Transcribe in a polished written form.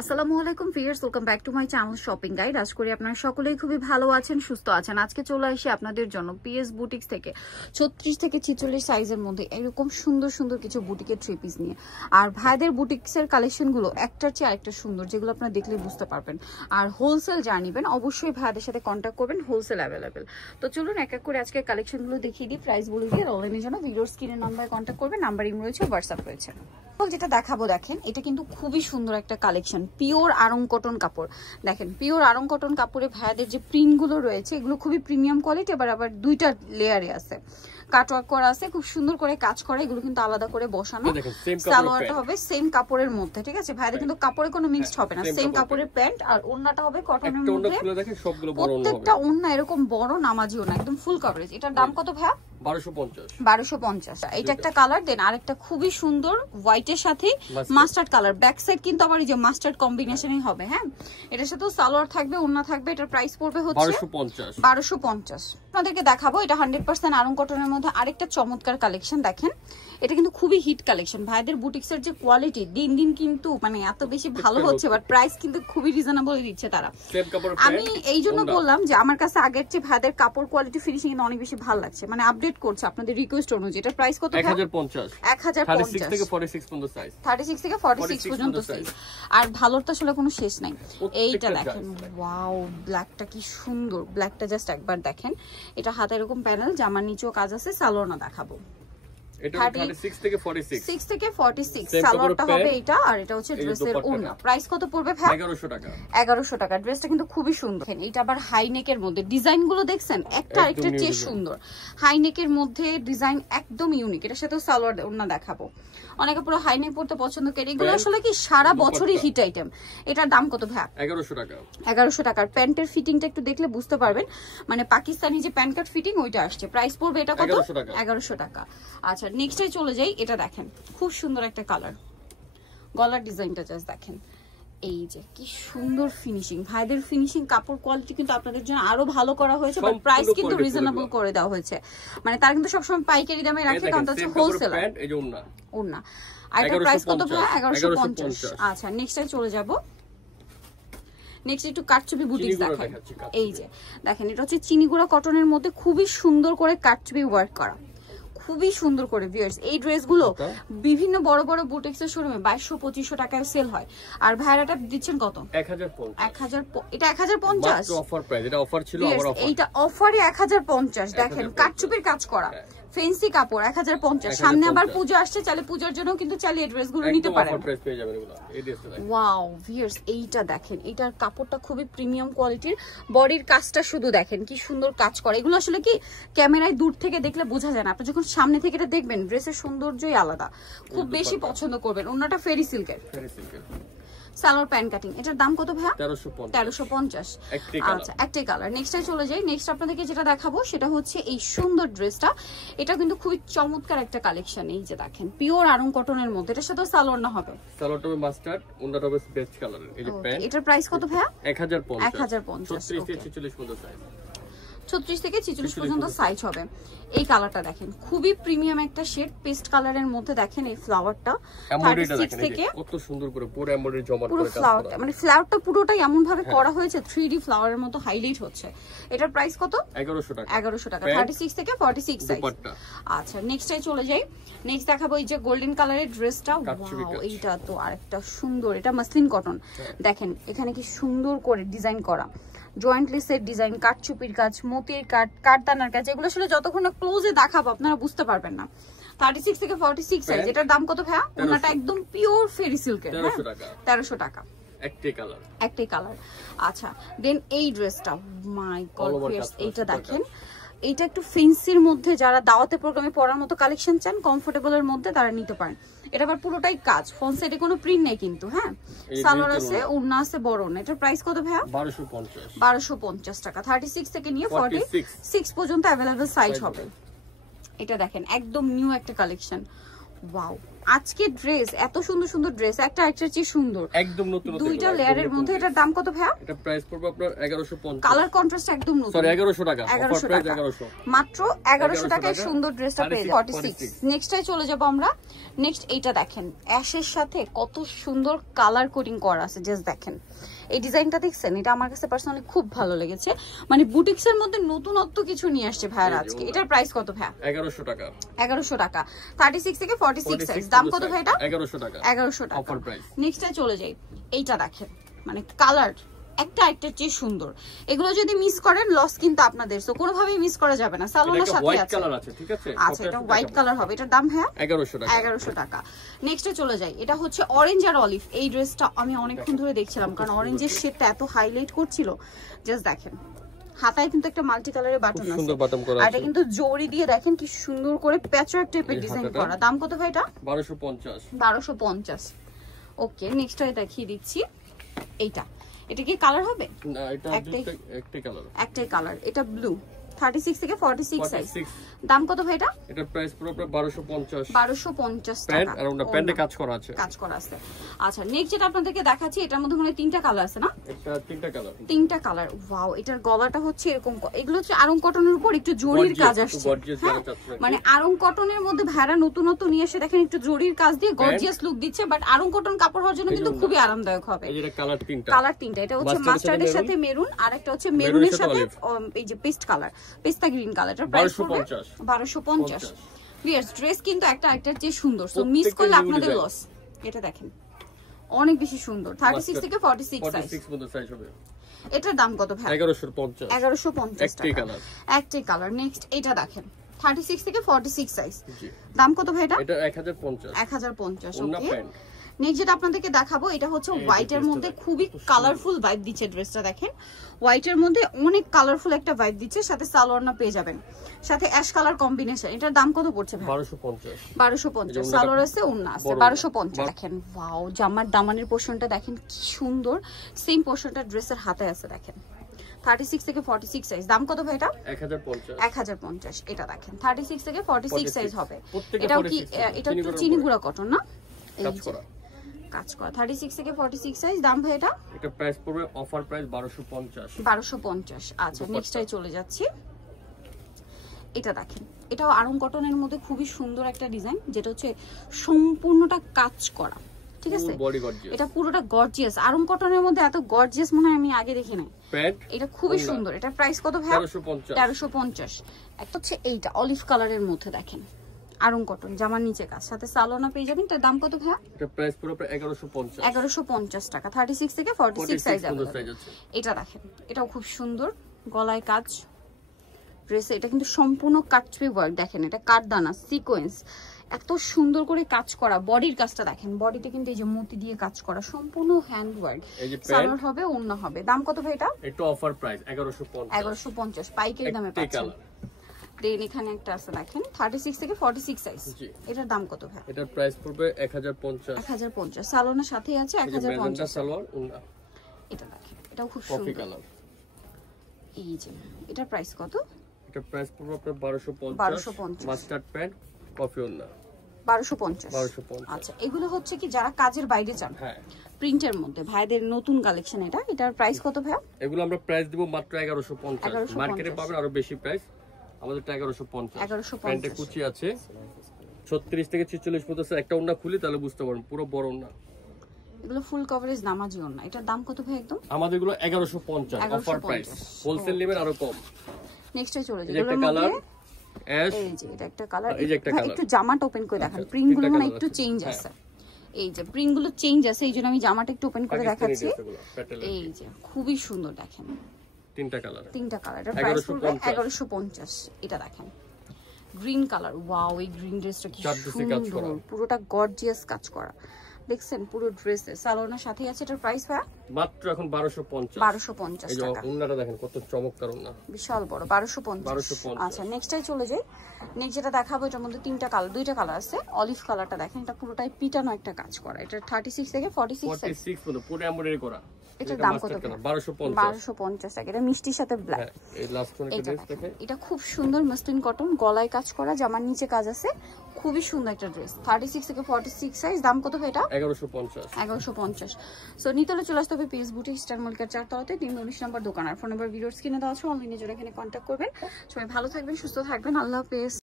আসসালামু আলাইকুম viewers, welcome back to my channel shopping guide. আশা করি আপনারা সকলেই খুবই ভালো আছেন, সুস্থ আছেন। আজকে চলে আসি আপনাদের জন্য পিএস বুটিক্স থেকে 36 থেকে 46 সাইজের মধ্যে এরকম সুন্দর সুন্দর কিছু বুটিকের থ্রি পিস নিয়ে। আর ভাইদের বুটিক্সের কালেকশনগুলো একটার চেয়ে আরেকটা সুন্দর, যেগুলো আপনারা দেখলে বুঝতে পারবেন। আর হোলসেল যা নিবেন অবশ্যই ভাইদের সাথে কন্ট্যাক্ট করবেন, হোলসেল অ্যাভেলেবেল। তো চলুন এক এক করে আজকে কালেকশনগুলো দেখিয়ে দিই, প্রাইস বলে দিয়ে। অনলাইনের জন্য ভিডিওর স্ক্রিনের নাম্বারে কন্ট্যাক্ট করবেন, নাম্বার ইম রয়েছে, হোয়াটসঅ্যাপ রয়েছে। যেটা দেখাবো দেখেন, এটা কিন্তু খুবই সুন্দর একটা কালেকশন, পিওর আরং কটন কাপড়। দেখেন পিওর আরং কটন কাপড়ে ভাইয়াদের যে প্রিন্ট গুলো রয়েছে এগুলো খুবই প্রিমিয়াম কোয়ালিটি, আবার দুইটা লেয়ারে আছে, কাটওয়ার্ক করা আছে, খুব সুন্দর করে কাজ করা। এগুলো কিন্তু আলাদা করে বসানো। সালোয়ারটা হবে সেম কাপড়ের মধ্যে, ঠিক আছে ভাইয়াদের কিন্তু কাপড়ে কোনো মিক্সড হবে না, সেম কাপড়ের প্যান্ট। আর ওন্নাটা হবে কটনের মধ্যে, প্রত্যেকটা ওন্না এরকম বড় নামাজি ওন্না, একদম ফুল কভারেজ। এটার দাম কত ভাইয়া? 1250। এটা একটা কালার। দেন আরেকটা খুবই সুন্দর হোয়াইটের সাথে মাস্টার্ড কালার, ব্যাক সাইড কিন্তু আবার এই যে মাস্টার্ড কম্বিনেশনই হবে। হ্যাঁ, এটার সাথে সালোয়ার থাকবে, ওন্না থাকবে। এটার প্রাইস পড়বে হচ্ছে 1250। আপনাদেরকে দেখাবো এটা 100% আরং কটনের মধ্যে আরেকটা চমৎকার কালেকশন। দেখেন এটা কিন্তু খুবই হিট কালেকশন। ভাইদের বুটিক্সের যে কোয়ালিটি দিন দিন কিন্তু মানে এত বেশি ভালো হচ্ছে, বাট প্রাইস কিন্তু খুবই রিজনেবল দিচ্ছে তারা। আমি এই জন্য বললাম যে আমার কাছে আগের চেয়ে ভাইদের কাপড় কোয়ালিটি ফিনিশিং কিন্তু অনেক বেশি ভালো লাগছে, মানে আপডেট করছে আপনাদের রিকোয়েস্ট অনুযায়ী। এটা প্রাইস কত? 1050 থেকে 46 পর্যন্ত সাইজ, 36 থেকে 46 পর্যন্ত সাইজ। আর ভালোর তো আসলে কোনো শেষ নাই। এইটা দেখেন, ওয়াও, ব্ল্যাকটা কি সুন্দর। ব্ল্যাকটা জাস্ট একবার দেখেন। এটা হাতে এরকম প্যানেল, জামার নিচেও কাজ আছে। সালোয়ার দেখাবো, এটা 36 থেকে 46 সালোয়ারটা হবে এটা। আর এটা হচ্ছে ড্রেসের ওড়না। প্রাইস কত পড়বে ভাই? 1100 টাকা। ড্রেসটা কিন্তু খুবই সুন্দর। এটা আবার হাই নেকের মধ্যে, ডিজাইন গুলো দেখছেন একটা আরেকটার চেয়ে সুন্দর। হাই নেকের মধ্যে ডিজাইন একদম ইউনিক। এটার সাথে সালোয়ার ওড়না দেখাবো। অনেকে পুরো হাই নেক পড়তে পছন্দ করে, এগুলো আসলে কি সারা বছরই হিট আইটেম। এটার দাম কত ভাই? 1100 টাকার। প্যান্টের ফিটিংটা একটু দেখলে বুঝতে পারবেন, মানে পাকিস্তানি যে প্যান্ট কাট ফিটিং ওইটা আসছে। প্রাইস পড়বে এটা কত? 1100 টাকা। আচ্ছা, নেক্সটে চলে যাই। এটা দেখেন খুব সুন্দর একটা কালার, গলার ডিজাইনটা জাস্ট দেখেন। এই যে কি সুন্দর ফিনিশিং। ভাইদের ফিনিশিং কাপড় কোয়ালিটি কিন্তু আপনাদের জন্য আরো ভালো করা হয়েছে, বাট প্রাইস কিন্তু রিজনেবল করে দেওয়া হয়েছে। মানে তারা কিন্তু সবসময় পাইকারি দামে রাখে, কারণ হচ্ছে হোলসেলার। এই যে ওন্না। আর এটার প্রাইস কত ভাই? 1150। আচ্ছা, নেক্সটে চলে যাব। নেক্সট একটু কাটচুপি বুটিক্স দেখাই। এই যে দেখেন, এটা হচ্ছে চিনিগুড়া কটনের মধ্যে খুবই সুন্দর করে কাটচুপি ওয়ার্ক করা, খুবই সুন্দর করে। ভিউয়ার্স এই ড্রেসগুলো বিভিন্ন বড় বড় বুটিক্সের শোরুমে 2200-2500 টাকায় সেল হয়। আর ভাইরাটা দিচ্ছেন কত? 1000। এটা 1050 অফার প্রাইস, এটা অফার ছিল, আবার অফার। এইটা অফারে 1050। দেখেন কাটচুপির কাজ করা, ফেন্সি কাপড় 1050। সামনে আবার পূজা আসছে, চাইলে পূজার জন্য কিন্তু চাইলে এই ড্রেসগুলো নিতে পারেন। অফার প্রাইস পেয়ে যাবেন এগুলো। এই ড্রেসটা দেখেন, ওয়াও ভিউয়ার্স এইটা দেখেন। এটার কাপড়টা খুবই প্রিমিয়াম কোয়ালিটির, বডির কাজটা শুধু দেখেন কি সুন্দর কাজ করে। এগুলো আসলে কি ক্যামেরায় দূর থেকে দেখলে বোঝা যায় না, আপনি যখন সামনে থেকে এটা দেখবেন ড্রেসের সৌন্দর্যই আলাদা, খুব বেশি পছন্দ করবেন। ওন্নাটা ফেরি সিল্কের, সালোয়ার প্যান্ট কাটিং। এটার দাম কত ভাই? 1350। আচ্ছা, একটাই কালার। নেক্সটে চলে যাই। নেক্সট আপনাদেরকে যেটা দেখাবো সেটা হচ্ছে এই সুন্দর ড্রেসটা। এটা কিন্তু খুবই চমৎকার একটা কালেকশন। এই যে দেখেন পিওর আরং কটনের মধ্যে, এটার সাথে সালোয়ার না হবে, সালোয়ারটা হবে মাস্টার্ড, ওন্নাটা হবে বেস্ট কালারের। এই যে প্যান্ট, এটার প্রাইস কত ভাই? 1050। 36 থেকে 46 পর্যন্ত সাইজ, 36 থেকে 46 পর্যন্ত সাইজ হবে। এই কালারটা দেখেন খুবই প্রিমিয়াম একটা শেড, পেস্ট কালারের মধ্যে। দেখেন এই ফ্লাওয়ারটা 36 থেকে কত সুন্দর করে পুরো এমব্রয়ডারি জমা করে ফ্লাওয়ারটা, মানে ফ্লাওয়ারটা পুরোটাই এমন ভাবে করা হয়েছে 3D ফ্লাওয়ারের মতো হাইলাইট হচ্ছে। এটার প্রাইস কত? 1100 টাকা। 36 থেকে 46 সাইজ। আচ্ছা, নেক্সটে চলে যাই। নেক্সট দেখাবো এই যে গোল্ডেন কালারের ড্রেসটা। ওয়াও, এইটা তো আরেকটা সুন্দর। এটা মাসলিন কটন। দেখেন এখানে কি সুন্দর করে ডিজাইন করা, জয়েন্টলি সেট ডিজাইন, কাটচুপির কাজ, মতির কাট, কাটদানার কাজ। এগুলো আসলে যতক্ষণ না ক্লোজে দেখাবো আপনারা বুঝতে পারবেন না। 36 থেকে 46 সাইজ। এটার দাম কত ভাইয়া? ওনাটা একদম পিওর ফেরি সিল্কের, 1300 টাকা। একটাই কালার। আচ্ছা, দেন এই ড্রেসটা, মাই গড ভিউয়ার্স এইটা দেখেন। এইটা একটু ফেন্সির মধ্যে, যারা দাওয়াতে প্রোগ্রামে পরার মতো কালেকশন চান কমফোর্টেবলের মধ্যে, তারা নিতে পারেন। এটা আবার পুরোটাই কাজ, ফ্রন্ট সাইডে কোনো প্রিন্ট নেই কিন্তু। হ্যাঁ, সালোয়ার আছে, ওড়না আছে, বড় ওড়না। এটার প্রাইস কত ভাইয়া? 1250 টাকা। 36 থেকে নিয়ে 46 পর্যন্ত अवेलेबल সাইজ হবে। এটা দেখেন একদম নিউ একটা কালেকশন। ওয়াও, আজকে ড্রেস এত সুন্দর সুন্দর ড্রেস, একটা একটা চেয়ে সুন্দর, একদম নতুন দুইটা লেয়ারের মধ্যে। এটার দাম কত ভাইয়া? এটা প্রাইস পড়বে আপনার 1150। কালার কন্ট্রাস্ট একদম নতুন, সরি 1100 টাকা, 1100 টাকা, মাত্র 1100 টাকায় সুন্দর ড্রেসটা পেয়ে যাবেন। 46। নেক্সটটাই চলে যাব আমরা। নেক্সট এইটা দেখেন, অ্যাশের সাথে কত সুন্দর কালার কোডিং করা আছে, জাস্ট দেখেন এই ডিজাইনটা দেখছেন, এটা আমার কাছে পার্সোনালি খুব ভালো লেগেছে। মানে বুটিক্সের মধ্যে নতুনত্ব কিছু নিয়ে আসছে ভাইয়ার আজকে। এটার প্রাইস কত ভাইয়া? 1100 টাকা। 1100 টাকা, 36 থেকে 46 সাইজ। দাম কত ভাই এটা? 1100 টাকা। 1100 টাকা অফার প্রাইস। নেক্সটে চলে যাই, এইটা দেখেন, মানে কালার একটা একটা চেয়ে সুন্দর। এগুলো যদি মিস করেন লস কিন্তু আপনাদের, সো কোনোভাবেই মিস করা যাবে না। সালোয়ারের সাথে হোয়াইট কালার আছে, ঠিক আছে? আচ্ছা, এটা হোয়াইট কালার হবে। এটার দাম ভাইয়া 1100 টাকা। 1100 টাকা। নেক্সটে চলে যাই, এটা হচ্ছে অরেঞ্জ আর অলিভ। এই ড্রেসটা আমি অনেকক্ষণ ধরে দেখছিলাম, কারণ অরেঞ্জের শেডটা এত হাইলাইট করছিল। জাস্ট দেখেন, হাতায় কিন্তু একটা মাল্টি কালারের বাটন আছে, সুন্দর বাটন করা আছে। এটা কিন্তু জরি দিয়ে দেখেন কি সুন্দর করে প্যাচওয়ার্ক টাইপের ডিজাইন করা। দাম কত ভাই এটা? 1250। 1250। ওকে, নেক্সট আই দেখিয়ে দিচ্ছি। এইটা, এটা কি কালার হবে? না, এটা একটাই কালার। একটাই কালার। এটা ব্লু, 36 থেকে 46 সাইজ। দাম কত ভাই এটা? এটা প্রাইস পুরো 1250। 1250 টাকা। প্যান্ট আর ওটা প্যান্টে কাজ করা আছে। কাজ করা আছে। আচ্ছা, নেক্সট যেটা আপনাদেরকে দেখাচ্ছি, এটার মধ্যে মানে তিনটা কালার আছে না? এটা তিনটা কালার। তিনটা কালার। ওয়াও, এটার গলাটা হচ্ছে এরকম, এগুলো হচ্ছে আরং কটনের উপর একটু জরির কাজ আসছে। মানে আরং কটনের মধ্যে ভাড়া নতুনত্ব নিয়ে এসে দেখেন একটু জরির কাজ দিয়ে গর্জিয়াস লুক দিচ্ছে, বাট আরং কটন কাপড় হওয়ার জন্য কিন্তু খুবই আরামদায়ক হবে। এই যে কালার তিনটা। কালার তিনটা, এটা হচ্ছে মাস্টার্ডের সাথে মেরুন, আর একটা হচ্ছে মেরুনের সাথে এই যে পেস্ট কালার, পেস্তা গ্রিন কালার। এটা প্রাইস 1250। ভিউয়ার্স, ড্রেস কিন্তু একটা একটার চেয়ে সুন্দর, সো মিস করলে আপনাদের লস। এটা দেখেন অনেক বেশি সুন্দর, 36 থেকে 46 সাইজ হবে। এটার দাম কত ভাই? 1150। 1150 টাকা। একটাই কালার। নেক্সট এটা দেখেন, 36 থেকে 46 সাইজ। জি। দাম কত ভাই এটা? এটা 1050। 1050। ওকে, নেক্সট যেটা আপনাদেরকে দেখাবো, এটা হচ্ছে হোয়াইটের মধ্যে খুবই কালারফুল ভাইব দিচ্ছে ড্রেসটা। দেখেন হোয়াইটের মধ্যে অনেক কালারফুল একটা ভাইব দিচ্ছে, সাথে সালোয়ারনা পেয়ে যাবেন, সাথে অ্যাশ কালার কম্বিনেশন। এটার দাম কত পড়ছে ভাই? 1250। 1250। সালোয়ার আছে, ওন্না আছে। 1250। দেখেন ওয়াও, জামার দামানের পোরশনটা দেখেন কি সুন্দর, সেম পোরশনটা ড্রেসের হাতে আছে। দেখেন 36 থেকে 46 সাইজ। দাম কত ভাই এটা? 1050। 1050। এটা দেখেন 36 থেকে 46 সাইজ হবে। এটাও কি, এটা একটু চিনি গুঁড়া কটন না? কাজ করা, কাজ করা। 36 থেকে 46 সাইজ। দাম ভাই এটা? এটা প্রাইস পড়বে অফার প্রাইস 1250। 1250। আচ্ছা, নেক্সটটাই চলে যাচ্ছি। এটা দেখেন, এটাও আরং কটনের মধ্যে খুবই সুন্দর একটা ডিজাইন, যেটা হচ্ছে সম্পূর্ণটা কাজ করা, ঠিক আছে? এটা পুরোটা গর্জিয়াস। আরং কটনের মধ্যে এত গর্জিয়াস মনে হয় আমি আগে দেখি নাই। এটা খুবই সুন্দর। এটা প্রাইস কত ভাই? 1350। একটা হচ্ছে এইটা অলিভ কালারের মধ্যে, দেখেন আরং কটন, জামার নিচে কাজ, সাথে সালোনা পেয়ে যাবেন। তার দাম কত ভাই? এটা প্রাইস পুরো 1150। 1150 টাকা। 36 থেকে 46 সাইজ আছে। এটা দেখেন, এটাও খুব সুন্দর, গলায় কাজ ড্রেসে। এটা কিন্তু সম্পূর্ণ কাটছবি ওয়ার্ক। দেখেন এটা কাটদানা সিকোয়েন্স, এত সুন্দর করে কাজ করা। বডির কাজটা দেখেন, বডিতে কিন্তু এই যে মতি দিয়ে কাজ করা, সম্পূর্ণ হ্যান্ড ওয়ার্ক। সালোয়ার হবে, ওন্না হবে। দাম কত ভাই এটা? এটা অফার প্রাইস 1150। 1150 পাইকারি দামে পাচ্ছেন। দেন এখানে একটা আছে দেখেন 36 থেকে 46 সাইজ। এটার দাম কত ভাই? এটার প্রাইস পড়বে 1050। 1050। সালোয়ারের সাথেই আছে 1050। সালোয়ার ওন্না। এটা দেখেন, এটাও খুব সুন্দর কফি কালার। এই যে এটার প্রাইস কত? এটা প্রাইস পড়বে আপনার 1250। 1250 মাস্টার্ড প্যান্ট, কফি ওন্না। 1250। আচ্ছা, এগুলো হচ্ছে কি যারা কাজের বাইরে চান, হ্যাঁ, প্রিন্টের মধ্যে ভাইদের নতুন কালেকশন। এটার প্রাইস কত ভাই? এগুলো আমরা প্রাইস দিব মাত্র 1150। মার্কেটে পাবেন আরো বেশি প্রাইস, আমাদের 1150। 1150। প্যান্টে কুচি আছে 36 থেকে 46 পর্যন্ত। একটা ওন্না খুলি তাহলে বুঝতে পারবেন, পুরো বড় ওন্না। এগুলো ফুল কভারেজ নামাজি ওন্না। এটার দাম কত ভাই একদম? আমাদের এগুলো 1150 অফার প্রাইস। হোলসেল নেবেন আরো কম। নেক্সটে চলে যাই। একটা কালার এই যে এটা একটা কালার। একটু জামাটা ওপেন করে দেখান, প্রিন্ট গুলো মানে একটু চেঞ্জ আছে। এই যে প্রিন্ট গুলো চেঞ্জ আছে, এইজন্য আমি জামাটা একটু ওপেন করে দেখাচ্ছি। এই যে খুবই সুন্দর, দেখেন তিনটা কালার। এটা প্রাইস পড়বে 1150। এটা দেখেন গ্রিন কালার। ওয়াও, এই গ্রিন ড্রেসটা কি সুন্দর, পুরোটা গর্জিয়াস কাজ করা। দেখছেন পুরো ড্রেসে সালোয়ারের সাথে আছে। এটার প্রাইস ভাই মাত্র এখন 1250। 1250 টাকা। এই ওন্নাটা দেখেন কত চমৎকার ওন্না, বিশাল বড়। 1250। আচ্ছা, নেক্সটটাই চলে যাই। নেক্সট যেটা দেখাবো, এটার মধ্যে দুইটা কালার আছে। অলিভ কালারটা দেখেন, এটা পুরোটাই পিটানো একটা কাজ করা। এটা 36 থেকে 46 সাইজ। 46 পর্যন্ত পুরো এমব্রয়ডারি করা। এটার দাম কত? 1250 টাকা। এটা মিষ্টির সাথে ব্ল্যাক। এই লাস্ট ওয়ান একটা ড্রেস দেখেন, এটা খুব সুন্দর মসলিন কটন, গলায় কাজ করা, জামার নিচে কাজ আছে, খুবই সুন্দর একটা ড্রেস 36 থেকে 46 সাইজ। দাম কত হয় এটা? 1150। সো নিতলে চলে আসতে হবে পিএস বুটিক স্টার মল্লিকার 4 তলাতে 319 নম্বর দোকান। আর ফোন নাম্বার ভিডিওর স্ক্রিনে দেওয়া আছে, অনলাইনে জন্য এখানে কন্ট্যাক্ট করবেন। সবাই ভালো থাকবেন, সুস্থ থাকবেন, আল্লাহ হাফেজ।